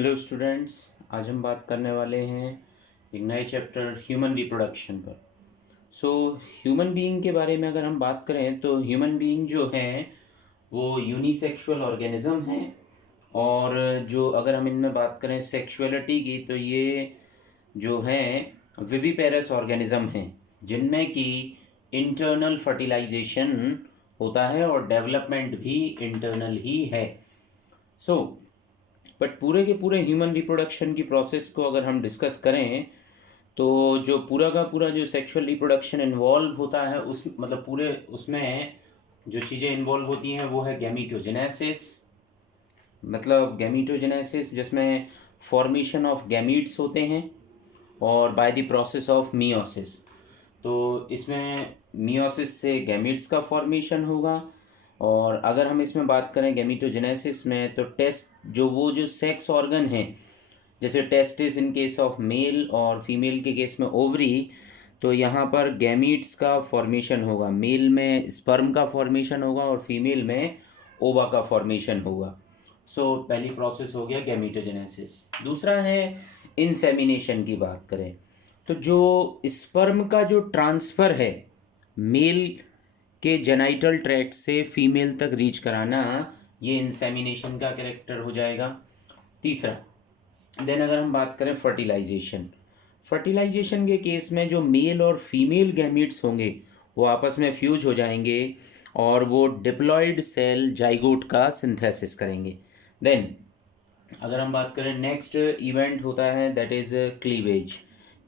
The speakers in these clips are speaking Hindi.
हेलो स्टूडेंट्स, आज हम बात करने वाले हैं एक नए चैप्टर ह्यूमन रिप्रोडक्शन पर। ह्यूमन बीइंग के बारे में अगर हम बात करें तो ह्यूमन बीइंग जो हैं वो यूनिसेक्सुअल ऑर्गेनिज्म हैं। और जो अगर हम इनमें बात करें सेक्सुअलिटी की, तो ये जो हैं विविपेरस ऑर्गेनिज्म हैं, जिनमें कि इंटरनल फर्टिलाइजेशन होता है और डेवलपमेंट भी इंटरनल ही है। बट पूरे के पूरे ह्यूमन रिप्रोडक्शन की प्रोसेस को अगर हम डिस्कस करें तो जो पूरा का पूरा जो सेक्सुअल रिप्रोडक्शन इन्वॉल्व होता है उस मतलब पूरे उसमें जो चीज़ें इन्वॉल्व होती हैं वो है गैमीटोजेनेसिस। मतलब गैमीटोजेनेसिस जिसमें फॉर्मेशन ऑफ गैमीट्स होते हैं और by the process of meiosis. तो इसमें मियोसिस से गैमीट्स का फॉर्मेशन होगा। और अगर हम इसमें बात करें गैमीटोजेनेसिस में, तो जो सेक्स ऑर्गन हैं, जैसे testis in case of male और फीमेल के केस में ओवरी, तो यहाँ पर गैमीट्स का फॉर्मेशन होगा। मेल में स्पर्म का फॉर्मेशन होगा और फीमेल में ओवा का फॉर्मेशन होगा। पहली प्रोसेस हो गया गैमीटोजेनेसिस। दूसरा है इंसेमिनेशन की बात करें तो जो स्पर्म का जो ट्रांसफ़र है मेल के जेनाइटल ट्रैक्ट से फीमेल तक रीच कराना, ये इंसेमिनेशन का कैरेक्टर हो जाएगा। तीसरा देन अगर हम बात करें फर्टिलाइजेशन के केस में जो मेल और फीमेल गैमीट्स होंगे वो आपस में फ्यूज हो जाएंगे और वो डिप्लॉयड सेल जाइगोट का सिंथेसिस करेंगे। देन अगर हम बात करें नेक्स्ट इवेंट होता है दैट इज़ क्लीवेज।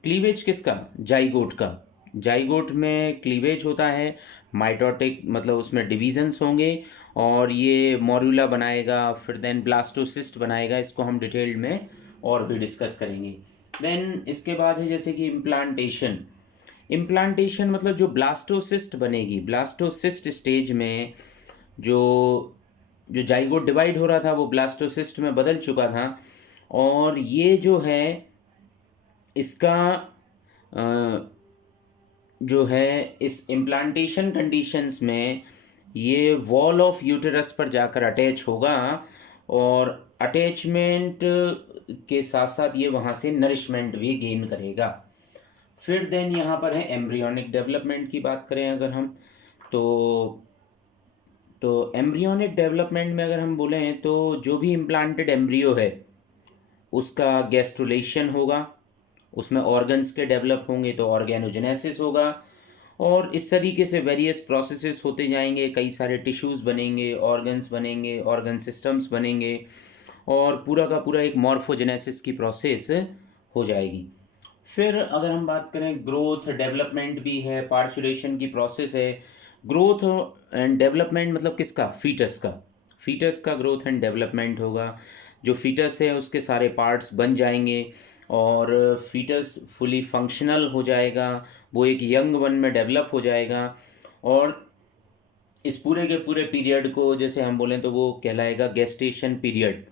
क्लीवेज किसका? जाइगोट का। जाइगोट में क्लीवेज होता है, माइटोटिक मतलब उसमें डिवीजन्स होंगे और ये मॉर्यूला बनाएगा, फिर देन ब्लास्टोसिस्ट बनाएगा। इसको हम डिटेल्ड में और भी डिस्कस करेंगे। देन इसके बाद है जैसे कि इम्प्लांटेशन मतलब जो ब्लास्टोसिस्ट बनेगी, ब्लास्टोसिस्ट स्टेज में जो जाइगोट डिवाइड हो रहा था वो ब्लास्टोसिस्ट में बदल चुका था। और ये जो है इसका जो है इस इम्प्लांटेशन कंडीशंस में ये वॉल ऑफ यूटेरस पर जाकर अटैच होगा और अटैचमेंट के साथ साथ ये वहाँ से नरिशमेंट भी गेन करेगा। फिर देन यहाँ पर है एम्ब्रियोनिक डेवलपमेंट की बात करें अगर हम तो एम्ब्रियोनिक डेवलपमेंट में अगर हम बोलें तो जो भी इम्प्लांटेड एम्ब्रियो है उसका गैस्ट्रुलेशन होगा, उसमें ऑर्गन्स के डेवलप होंगे तो ऑर्गेनोजेनेसिस होगा और इस तरीके से वेरियस प्रोसेसेस होते जाएंगे। कई सारे टिश्यूज़ बनेंगे, ऑर्गन्स बनेंगे, ऑर्गन सिस्टम्स बनेंगे और पूरा का पूरा एक मॉर्फोजेनेसिस की प्रोसेस हो जाएगी। फिर अगर हम बात करें ग्रोथ डेवलपमेंट भी है, पार्चुलेशन की प्रोसेस है। ग्रोथ एंड डेवलपमेंट मतलब किसका? फीटस का ग्रोथ एंड डेवलपमेंट होगा। जो फीटस है उसके सारे पार्ट्स बन जाएंगे और फीटस फुली फंक्शनल हो जाएगा, वो एक यंग वन में डेवलप हो जाएगा। और इस पूरे के पूरे पीरियड को जैसे हम बोलें तो वो कहलाएगा गेस्टेशन पीरियड।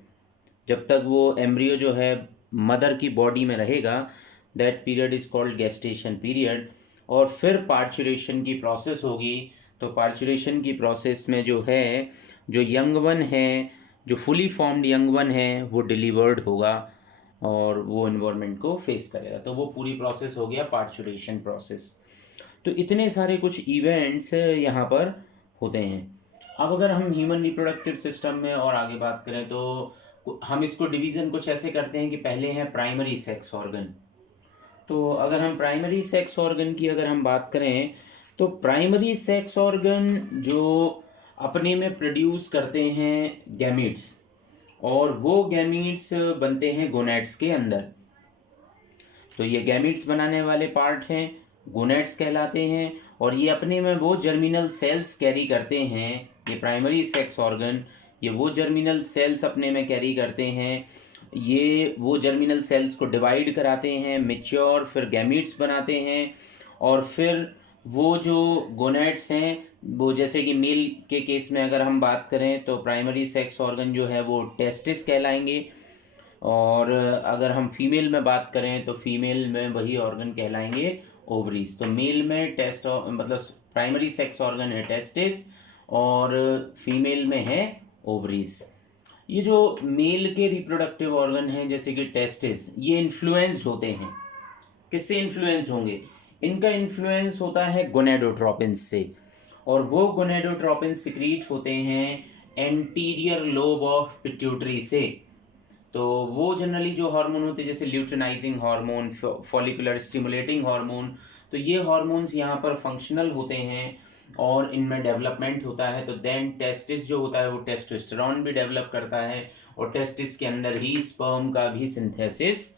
जब तक वो एम्ब्रियो जो है मदर की बॉडी में रहेगा, that period is called gestation period. और फिर पार्चुरेशन की प्रोसेस होगी। तो पार्चुरेशन की प्रोसेस में जो है जो यंग वन है, जो फुली फॉर्म्ड यंग वन है, वो डिलीवर्ड होगा और वो इन्वायरमेंट को फेस करेगा। तो वो पूरी प्रोसेस हो गया पार्चुरेशन प्रोसेस। तो इतने सारे कुछ इवेंट्स यहाँ पर होते हैं। अब अगर हम ह्यूमन रिप्रोडक्टिव सिस्टम में और आगे बात करें तो हम इसको डिवीज़न कुछ ऐसे करते हैं कि पहले है प्राइमरी सेक्स ऑर्गन। तो अगर हम प्राइमरी सेक्स ऑर्गन की अगर हम बात करें तो प्राइमरी सेक्स ऑर्गन जो अपने में प्रोड्यूस करते हैं गैमीट्स और वो गैमीट्स बनते हैं गोनेड्स के अंदर। तो ये गैमीट्स बनाने वाले पार्ट हैं, गोनेड्स कहलाते हैं। और ये अपने में वो जर्मिनल सेल्स कैरी करते हैं। ये प्राइमरी सेक्स ऑर्गन ये वो जर्मिनल सेल्स अपने में कैरी करते हैं। ये वो जर्मिनल सेल्स को डिवाइड कराते हैं, मैच्योर, फिर गैमीट्स बनाते हैं। और फिर वो जो गोनेड्स हैं वो जैसे कि मेल के केस में अगर हम बात करें तो प्राइमरी सेक्स ऑर्गन जो है वो टेस्टिस कहलाएंगे। और अगर हम फीमेल में बात करें तो फीमेल में वही ऑर्गन कहलाएंगे ओवरीज। तो मेल में मतलब प्राइमरी सेक्स ऑर्गन है टेस्टिस और फीमेल में है ओवरीज। ये जो मेल के रिप्रोडक्टिव ऑर्गन हैं जैसे कि टेस्टिस, ये इन्फ्लुएंस्ड होते हैं। किससे इन्फ्लुएंस्ड होंगे? इनका इन्फ्लुएंस होता है गोनेडोट्रोपिन से, और वो गोनेडोट्रोपिन सिक्रीट होते हैं एंटीरियर लोब ऑफ पिट्यूटरी से। तो वो जनरली जो हार्मोन होते हैं जैसे luteinizing hormone, follicular stimulating hormone, तो ये हार्मोन्स यहाँ पर फंक्शनल होते हैं और इनमें डेवलपमेंट होता है। तो देन टेस्टिस जो होता है वो टेस्टोस्टेरॉन भी डेवलप करता है, और टेस्टिस के अंदर ही स्पर्म का भी सिंथेसिस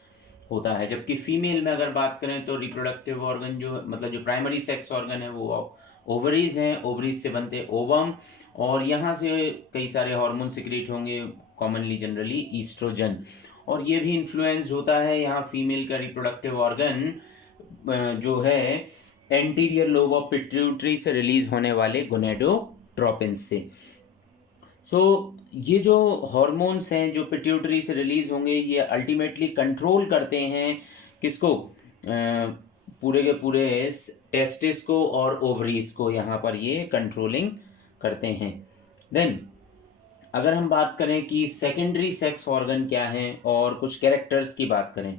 होता है। जबकि फीमेल में अगर बात करें तो रिप्रोडक्टिव ऑर्गन जो मतलब जो प्राइमरी सेक्स ऑर्गन है वो ओवरीज हैं, ओवरीज से बनते ओवम, और यहाँ से कई सारे हार्मोन सिक्रीट होंगे, कॉमनली जनरली ईस्ट्रोजन, और ये भी इन्फ्लुएंस होता है यहाँ फीमेल का रिप्रोडक्टिव ऑर्गन जो है एंटीरियर लोब ऑफ पिट्यूटरी से रिलीज होने वाले गोनेडोट्रोपिन से। सो ये जो हॉर्मोन्स हैं जो पिट्यूटरी से रिलीज होंगे, ये अल्टीमेटली कंट्रोल करते हैं किसको? पूरे के पूरे टेस्टिस को और ओवरीज को, यहाँ पर ये कंट्रोलिंग करते हैं। देन अगर हम बात करें कि सेकेंडरी सेक्स ऑर्गन क्या हैं और कुछ कैरेक्टर्स की बात करें,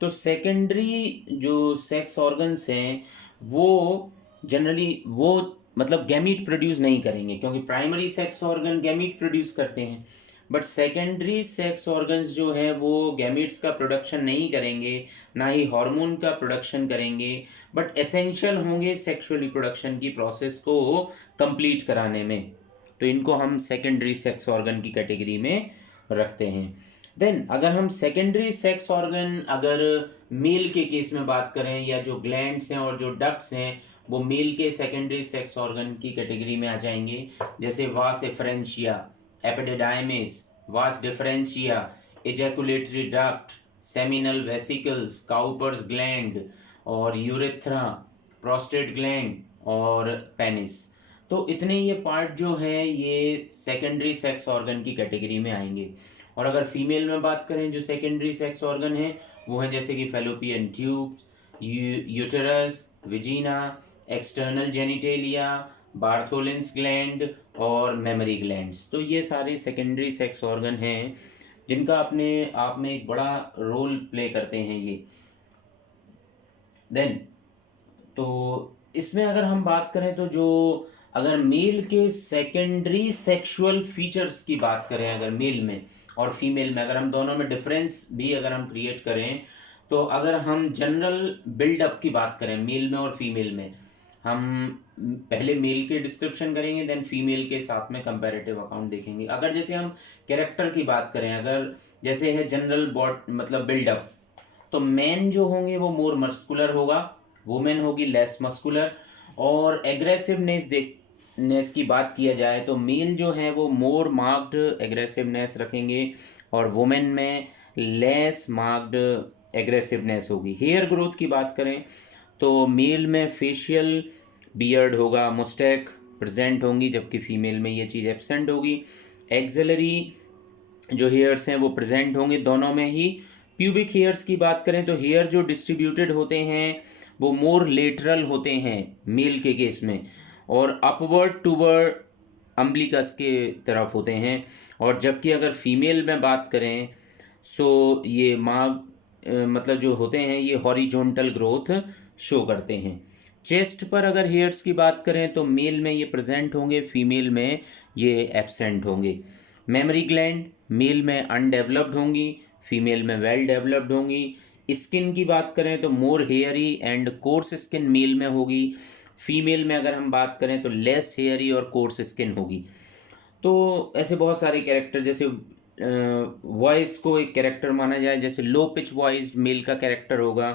तो सेकेंडरी जो सेक्स ऑर्गन्स हैं वो जनरली वो मतलब गैमीट प्रोड्यूस नहीं करेंगे, क्योंकि primary sex organ gamete produce करते हैं, बट सेकेंडरी सेक्स ऑर्गन्स जो है वो गैमीट्स का प्रोडक्शन नहीं करेंगे, ना ही हार्मोन का प्रोडक्शन करेंगे, बट एसेंशियल होंगे सेक्सुअल रिप्रोडक्शन की प्रोसेस को कंप्लीट कराने में। तो इनको हम सेकेंडरी सेक्स ऑर्गन की कैटेगरी में रखते हैं। देन अगर हम सेकेंडरी सेक्स ऑर्गन अगर मेल के केस में बात करें, या जो ग्लैंड्स हैं और जो डक्ट्स हैं वो मेल के सेकेंडरी सेक्स ऑर्गन की कैटेगरी में आ जाएंगे, जैसे वास एफरेंशिया, एपिडिडाइमिस, वास differentia, ejaculatory duct, seminal vesicles, Cowper's gland, और यूरेथ्रा, प्रोस्टेट ग्लैंड, और पेनिस। तो इतने ये पार्ट जो हैं ये सेकेंडरी सेक्स ऑर्गन की कैटेगरी में आएंगे। और अगर फीमेल में बात करें जो सेकेंडरी सेक्स ऑर्गन है वो है जैसे कि fallopian tube, uterus, vagina, external genitalia, Bartholin's gland, और मेमरी ग्लैंड्स। तो ये सारे सेकेंडरी सेक्स ऑर्गन हैं जिनका अपने आप में एक बड़ा रोल प्ले करते हैं ये। देन तो इसमें अगर हम बात करें तो जो अगर मेल के सेकेंडरी सेक्सुअल फीचर्स की बात करें, अगर मेल में और फीमेल में, अगर हम दोनों में डिफरेंस भी अगर हम क्रिएट करें, तो अगर हम जनरल बिल्डअप की बात करें मेल में और फीमेल में, हम पहले मेल के डिस्क्रिप्शन करेंगे, देन फीमेल के साथ में कंपैरेटिव अकाउंट देखेंगे। अगर जैसे हम कैरेक्टर की बात करें, अगर जैसे है जनरल बॉडी मतलब बिल्डअप, तो मैन जो होंगे वो मोर मस्कुलर होगा, वुमेन होगी लेस मस्कुलर। और एग्रेसिवनेस की बात किया जाए तो मेल जो है वो मोर मार्क्ड एग्रेसिवनेस रखेंगे, और वुमेन में लेस मार्क्ड एग्रेसिवनेस होगी। हेयर ग्रोथ की बात करें तो मेल में फेशियल बियर्ड होगा, मुस्टैक प्रेजेंट होंगी, जबकि फीमेल में ये चीज़ एब्सेंट होगी। एक्सिलरी जो हेयर्स हैं वो प्रेजेंट होंगे दोनों में ही। प्यूबिक हेयर्स की बात करें तो हेयर जो डिस्ट्रीब्यूटेड होते हैं वो मोर लेटरल होते हैं मेल के केस में, और अपवर्ड टूवर्ड अम्बिलिकस के तरफ होते हैं। और जबकि अगर फीमेल में बात करें सो ये मतलब जो होते हैं ये हॉरिजॉन्टल ग्रोथ शो करते हैं। चेस्ट पर अगर हेयर्स की बात करें तो मेल में ये प्रेजेंट होंगे, फीमेल में ये एब्सेंट होंगे। मेमरी ग्लैंड मेल में अनडेवलप्ड होंगी, फीमेल में वेल डेवलप्ड होंगी। स्किन की बात करें तो more hairy and coarse skin male में होगी, फीमेल में अगर हम बात करें तो लेस हेयरी और कोर्स स्किन होगी। तो ऐसे बहुत सारे कैरेक्टर, जैसे वॉइस को एक कैरेक्टर माना जाए, जैसे लो पिच वॉइस मेल का कैरेक्टर होगा,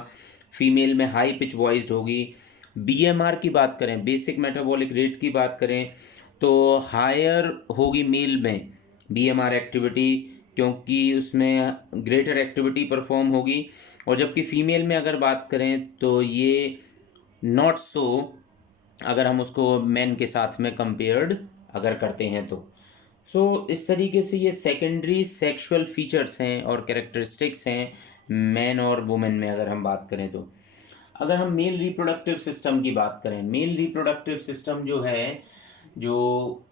फीमेल में हाई पिच वॉइस्ड होगी। बीएमआर की बात करें, बेसिक मेटाबॉलिक रेट की बात करें, तो हायर होगी मेल में बीएमआर एक्टिविटी, क्योंकि उसमें ग्रेटर एक्टिविटी परफॉर्म होगी। और जबकि फीमेल में अगर बात करें तो ये नॉट सो, अगर हम उसको मैन के साथ में कंपेयर्ड अगर करते हैं तो। सो इस तरीके से ये सेकेंडरी सेक्सुअल फीचर्स हैं और कैरेक्टरिस्टिक्स हैं मैन और वुमेन में अगर हम बात करें तो। अगर हम मेल रिप्रोडक्टिव सिस्टम की बात करें, मेल रिप्रोडक्टिव सिस्टम जो है, जो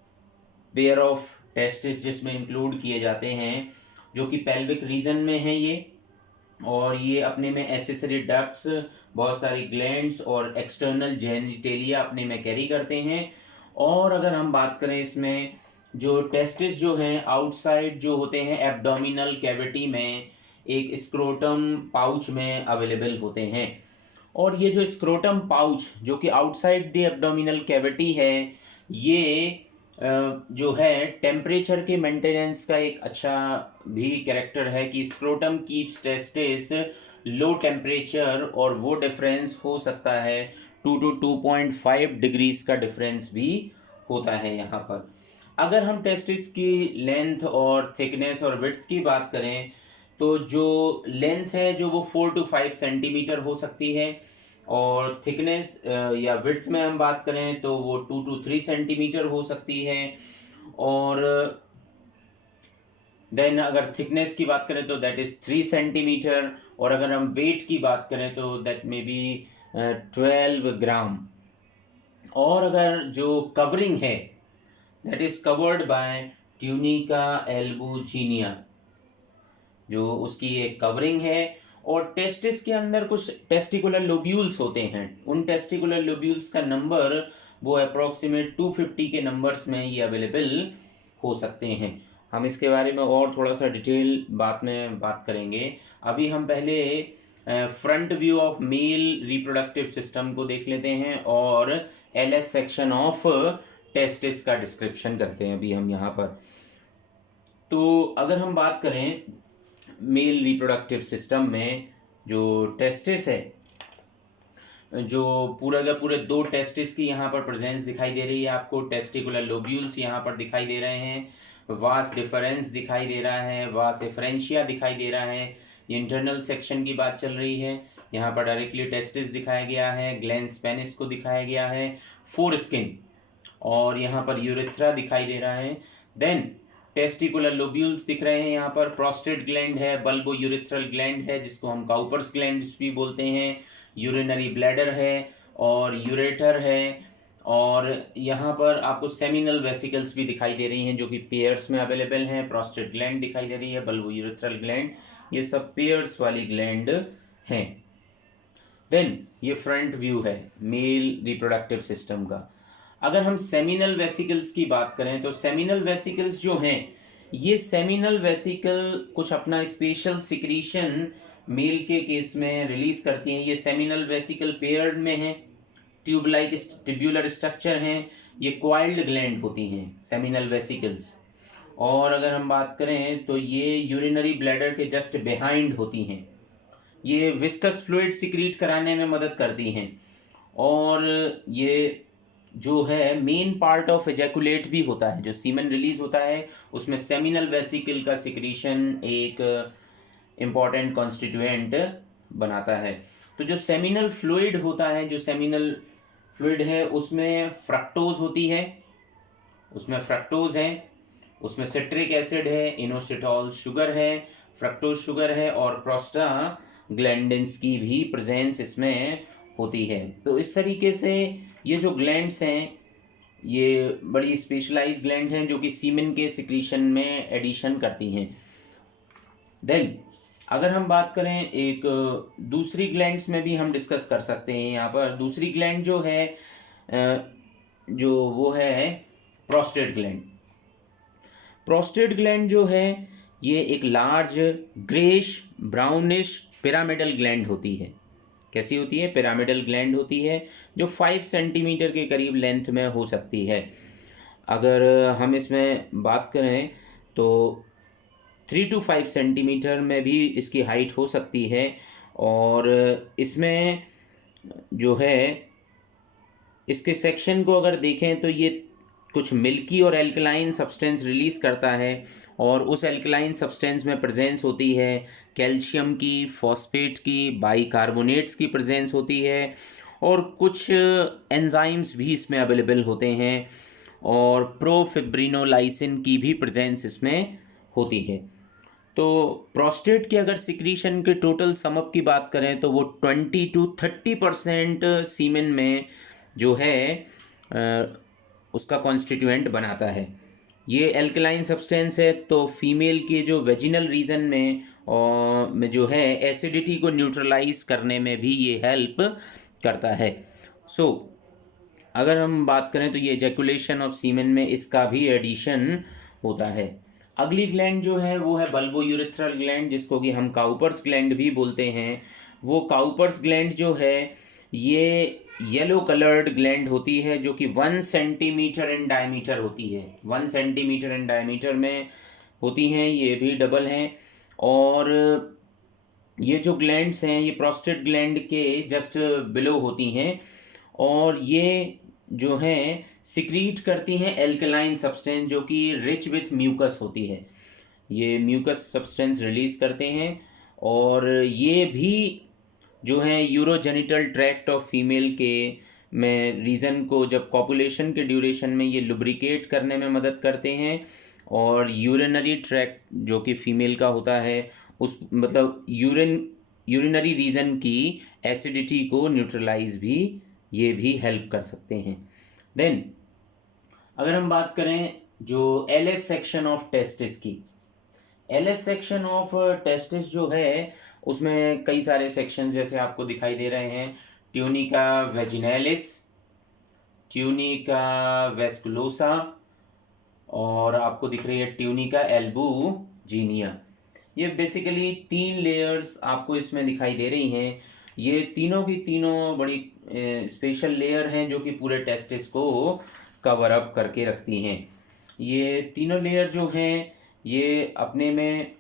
पेयर ऑफ टेस्टिस जिसमें इंक्लूड किए जाते हैं, जो कि पेल्विक रीजन में है ये, और ये अपने में एसेसरी डक्ट्स, बहुत सारी ग्लैंड्स और एक्सटर्नल जेनिटेलिया अपने में कैरी करते हैं। और अगर हम बात करें इसमें, जो टेस्टिस जो हैं आउटसाइड जो होते हैं एब्डोमिनल कैविटी में एक स्क्रोटम पाउच में अवेलेबल होते हैं। और ये जो स्क्रोटम पाउच जो कि आउटसाइड द एब्डोमिनल कैविटी है, ये जो है टेम्परेचर के मेंटेनेंस का एक अच्छा भी कैरेक्टर है कि scrotum keeps testis low temperature, और वो डिफरेंस हो सकता है 2 to 2.5 डिग्रीज का डिफरेंस भी होता है यहाँ पर। अगर हम टेस्टिस की लेंथ और थिकनेस और विड्थ की बात करें, तो जो लेंथ है जो वो 4 to 5 सेंटीमीटर हो सकती है, और थिकनेस या विड्थ में हम बात करें तो वो 2 to 3 सेंटीमीटर हो सकती है। और देन अगर थिकनेस की बात करें तो दैट इज़ 3 सेंटीमीटर, और अगर हम वेट की बात करें तो दैट मे बी 12 ग्राम। और अगर जो कवरिंग है that is covered by tunica albuginea, जो उसकी एक कवरिंग है। और टेस्टिस के अंदर कुछ टेस्टिकुलर लोब्यूल्स होते हैं, उन टेस्टिकुलर लोब्यूल्स का नंबर वो अप्रॉक्सीमेट 250 के नंबर्स में ये अवेलेबल हो सकते हैं। हम इसके बारे में और थोड़ा सा डिटेल बात करेंगे। अभी हम पहले front view of male reproductive system को देख लेते हैं और एलएस सेक्शन ऑफ टेस्टिस का डिस्क्रिप्शन करते हैं अभी हम यहाँ पर। तो अगर हम बात करें मेल रिप्रोडक्टिव सिस्टम में जो टेस्टिस है, जो पूरा का पूरे 2 टेस्टिस की यहाँ पर प्रेजेंस दिखाई दे रही है आपको। टेस्टिकुलर लोब्यूल्स यहाँ पर दिखाई दे रहे हैं, वास डिफरेंस दिखाई दे रहा है, वास एफरेंशिया दिखाई दे रहा है। ये इंटरनल सेक्शन की बात चल रही है। यहाँ पर डायरेक्टली टेस्टिस दिखाया गया है, ग्लैंड्स पेनिस को दिखाया गया है, फोरस्किन, और यहाँ पर यूरेथ्रा दिखाई दे रहा है। देन टेस्टिकुलर लोब्यूल्स दिख रहे हैं, यहाँ पर प्रोस्टेट ग्लैंड है, बल्बो यूरेथ्रल ग्लैंड है जिसको हम काउपर्स ग्लैंड्स भी बोलते हैं, यूरिनरी ब्लैडर है और यूरेटर है। और यहाँ पर आपको सेमिनल वेसिकल्स भी दिखाई दे रही हैं जो कि पेयर्स में अवेलेबल हैं। प्रोस्टेट ग्लैंड दिखाई दे रही है, बल्बो यूरेथ्रल ग्लैंड, ये सब पेयर्स वाली ग्लैंड हैं। देन ये फ्रंट व्यू है मेल रिप्रोडक्टिव सिस्टम का। अगर हम सेमिनल वेसिकल्स की बात करें तो सेमिनल वेसिकल्स जो हैं, ये सेमिनल वेसिकल कुछ अपना स्पेशल सिक्रीशन मेल के केस में रिलीज करती हैं। ये सेमिनल वेसिकल पेयर्ड में हैं, ट्यूब लाइक ट्यूब्यूलर स्ट्रक्चर हैं, ये क्वाइल्ड ग्लैंड होती हैं सेमिनल वेसिकल्स। और अगर हम बात करें तो ये यूरिनरी ब्लैडर के जस्ट बिहाइंड होती हैं। ये विस्कस फ्लूइड सिक्रीट कराने में मदद करती हैं, और ये जो है मेन पार्ट ऑफ एजैकुलेट भी होता है, जो सीमन रिलीज होता है उसमें सेमिनल वेसिकल का सिक्रीशन एक इम्पॉर्टेंट कॉन्स्टिट्यूएंट बनाता है। तो जो सेमिनल फ्लूइड होता है, जो सेमिनल फ्लूइड है उसमें फ्रक्टोज होती है, उसमें फ्रक्टोज है, उसमें सिट्रिक एसिड है, इनोसिटॉल शुगर है, फ्रक्टोज शुगर है, और प्रोस्टाग्लैंडिन्स की भी प्रेजेंस इसमें होती है। तो इस तरीके से ये जो ग्लैंड्स हैं ये बड़ी स्पेशलाइज्ड ग्लैंड हैं जो कि सीमेन के सिक्रीशन में एडिशन करती हैं। देन अगर हम बात करें एक दूसरी ग्लैंड्स में भी हम डिस्कस कर सकते हैं। यहाँ पर दूसरी ग्लैंड जो है जो वो है प्रोस्टेट ग्लैंड। प्रोस्टेट ग्लैंड जो है ये एक large greyish brownish pyramidal gland होती है। कैसी होती है? पिरामिडल ग्लैंड होती है जो 5 सेंटीमीटर के करीब लेंथ में हो सकती है। अगर हम इसमें बात करें तो 3 to 5 सेंटीमीटर में भी इसकी हाइट हो सकती है। और इसमें जो है इसके सेक्शन को अगर देखें तो ये कुछ मिल्की और एल्कलाइन सब्सटेंस रिलीज़ करता है, और उस एल्कलाइन सब्सटेंस में प्रेजेंस होती है कैल्शियम की, फॉस्फेट की, बाइकार्बोनेट्स की प्रेजेंस होती है, और कुछ एंजाइम्स भी इसमें अवेलेबल होते हैं, और प्रोफिब्रिनोलाइसिन की भी प्रेजेंस इसमें होती है। तो प्रोस्टेट के अगर सिक्रीशन के टोटल समअप की बात करें तो वो 20 to 30% सीमेन में जो है उसका कॉन्स्टिट्यूएंट बनाता है। ये एल्कलाइन सब्सटेंस है, तो फीमेल के जो वेजिनल रीजन में जो है एसिडिटी को न्यूट्रलाइज करने में भी ये हेल्प करता है। सो अगर हम बात करें तो ये एजैकुलेशन ऑफ सीमेन में इसका भी एडिशन होता है। अगली ग्लैंड जो है वो है बल्बो यूरेथ्रल ग्लैंड, जिसको कि हम काउपर्स ग्लैंड भी बोलते हैं। वो काउपर्स ग्लैंड जो है ये येलो कलर्ड ग्लैंड होती है, जो कि 1 सेंटीमीटर इन डायमीटर होती है। 1 सेंटीमीटर इन डायमीटर में होती हैं, ये भी डबल हैं। और ये जो ग्लैंड्स हैं ये प्रोस्टेट ग्लैंड के जस्ट बिलो होती हैं, और ये जो हैं सिक्रीट करती हैं एल्कलाइन सब्सटेंस, जो कि रिच विथ म्यूकस होती है। ये म्यूकस सब्सटेंस रिलीज करते हैं, और ये भी जो है यूरोजेनिटल ट्रैक्ट ऑफ फीमेल के में रीज़न को जब कॉपुलेशन के ड्यूरेशन में ये लुब्रिकेट करने में मदद करते हैं, और यूरिनरी ट्रैक्ट जो कि फीमेल का होता है उस मतलब यूरिनरी रीजन की एसिडिटी को न्यूट्रलाइज भी ये भी हेल्प कर सकते हैं। देन अगर हम बात करें जो एलएस सेक्शन ऑफ टेस्टिस की, एलएस सेक्शन ऑफ टेस्टिस जो है उसमें कई सारे सेक्शन जैसे आपको दिखाई दे रहे हैं। ट्यूनिका वेजिनैलिस, ट्यूनिका वेस्कुलोसा, और आपको दिख रही है ट्यूनिका एल्बूजिनिया। ये बेसिकली 3 लेयर्स आपको इसमें दिखाई दे रही हैं। ये तीनों की तीनों बड़ी स्पेशल लेयर हैं जो कि पूरे टेस्टिस को कवर अप करके रखती हैं। ये तीनों लेयर जो हैं ये अपने में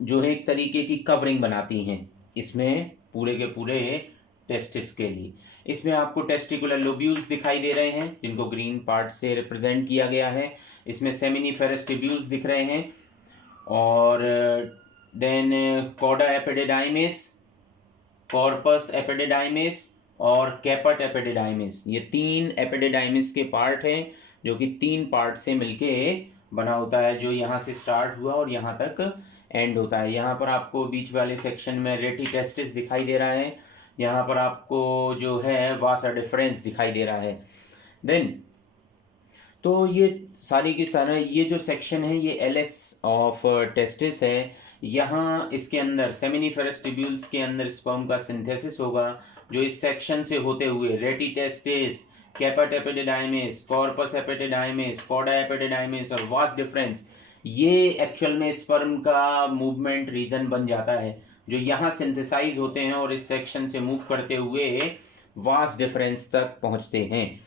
जो है एक तरीके की कवरिंग बनाती हैं इसमें पूरे के पूरे टेस्टिस के लिए। इसमें आपको टेस्टिकुलर लोब्यूल्स दिखाई दे रहे हैं जिनको ग्रीन पार्ट से रिप्रेजेंट किया गया है। इसमें सेमिनिफेरस ट्यूब्यूल्स दिख रहे हैं, और then cauda epididymis, corpus epididymis और कैपट एपिडिडाइमिस। ये 3 एपिडिडाइमिस के पार्ट हैं जो कि 3 पार्ट से मिलके बना होता है, जो यहाँ से स्टार्ट हुआ और यहाँ तक एंड होता है। यहाँ पर आपको बीच वाले सेक्शन में रेटी टेस्टिस दिखाई दे रहा है, यहाँ पर आपको जो है वासा डिफरेंस दिखाई दे रहा है। देन तो ये सारी की सारा ये जो सेक्शन है ये एलएस ऑफ टेस्टिस है। यहाँ इसके अंदर सेमिनिफेरस ट्यूब्यूल्स के अंदर स्पर्म का सिंथेसिस होगा, जो इस सेक्शन से होते हुए rete testis, caput epididymis, corpus epididymis, cauda epididymis और वास डिफरेंस, ये एक्चुअल में स्पर्म का मूवमेंट रीजन बन जाता है, जो यहाँ सिंथेसाइज होते हैं और इस सेक्शन से मूव करते हुए वास डिफरेंस तक पहुँचते हैं।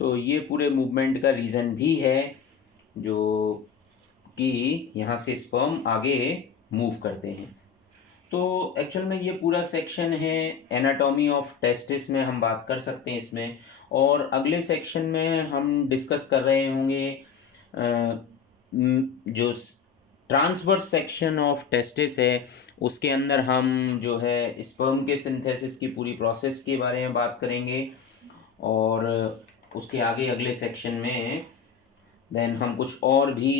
तो ये पूरे मूवमेंट का रीज़न भी है जो कि यहाँ से स्पर्म आगे मूव करते हैं। तो एक्चुअल में ये पूरा सेक्शन है एनाटॉमी ऑफ टेस्टिस में हम बात कर सकते हैं इसमें। और अगले सेक्शन में हम डिस्कस कर रहे होंगे जो ट्रांसवर्स सेक्शन ऑफ टेस्टिस है उसके अंदर हम जो है स्पर्म के सिंथेसिस की पूरी प्रोसेस के बारे में बात करेंगे, और उसके आगे अगले सेक्शन में देन हम कुछ और भी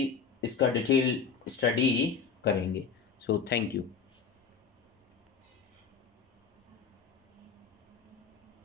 इसका डिटेल स्टडी करेंगे। So thank you.